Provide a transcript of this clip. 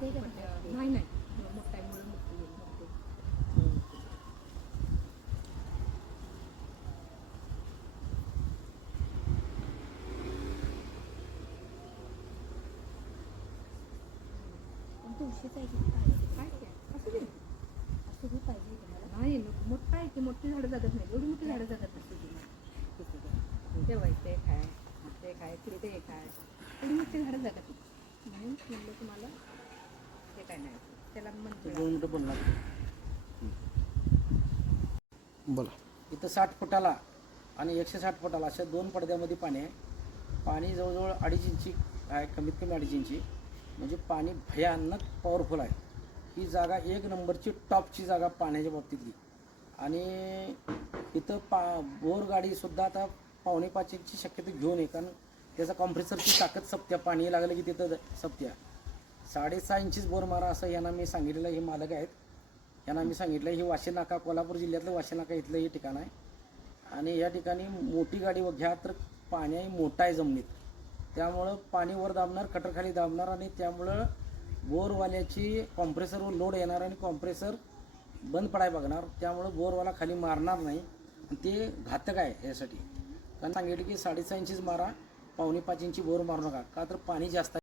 नाही नाही मोठा आहे की काय ते? असं पाहिजे नाही नको मोठा आहे की मोठी झाडं जगत नाही एवढी मोठी झाडं जगत नसते ठेवायचं आहे ते काय ते एक आहे एवढी मोठी झाडं जगत नाही म्हणून म्हणलं तुम्हाला ते काय नाही. त्याला म्हणतो दोन मिनटं बोलणार बोला. इथं साठ फुटाला आणि एकशे साठ फुटाला अशा दोन पडद्यामध्ये पाणी आहे. पाणी जवळजवळ अडीच इंची आहे कमीत कमी अडीच इंची. म्हणजे पाणी भयानक पॉवरफुल आहे. ही जागा एक नंबरची टॉपची जागा पाण्याच्या बाबतीतली आणि इथं पा बोर गाडीसुद्धा आता पावणे पाच इंची शक्यता घेऊन ये कारण त्याचा कॉम्प्रेसरची ताकद सपत्या. पाणी लागलं की तिथं सपत्या. साडेसहा इंचीच बोर मारा असं यांना मी सांगितलेलं हे मालक आहेत. यांना मी सांगितलं हे वाशी नाका कोल्हापूर जिल्ह्यातलं वाशी नाका इथलं हे ठिकाण आहे. आणि या ठिकाणी मोठी गाडी व घ्या तर पाणी मोठा आहे जमिनीत. त्यामुळं पाणी वर दाबणार कटरखाली दाबणार आणि त्यामुळं बोरवाल्याची कॉम्प्रेसरवर लोड येणार आणि कॉम्प्रेसर बंद पडाय बघणार. त्यामुळं बोरवाला खाली मारणार नाही. आणि ते घातक आहे यासाठी. कारण सांगितलं की साडेसहा इंचीच मारा पावणे पाच इंची बोर मारू नका. का तर पाणी जास्त आहे